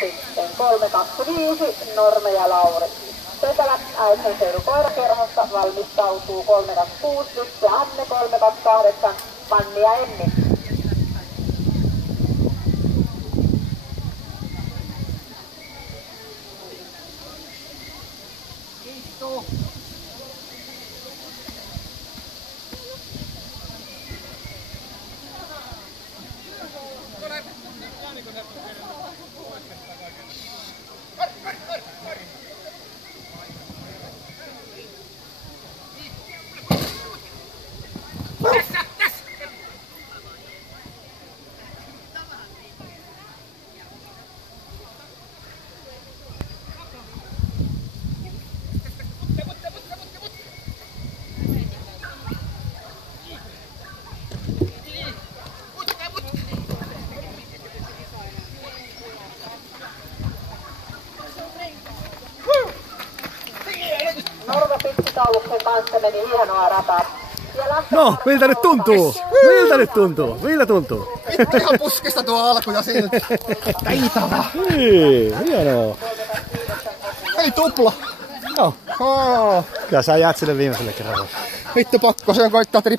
sitten 325 Norme ja Lauri. Setälät Äitsen seudun koirakerhossa valmistautuu 326 Lysse Anne, 328 Manni ja Emmi. Norva-pizzitauluksen kanssa meni hienoa rataa. No, miltä nyt tuntuu? Miltä nyt tuntuu? Miltä tuntuu? Vittu ihan puskista tuo alku ja silti. Taitava. Hyi, hienoa. Hei tupla. Joo. Kyllä sä jäät sille viimeiselle kerralla. Vittu pakko, se on koittaa trippu.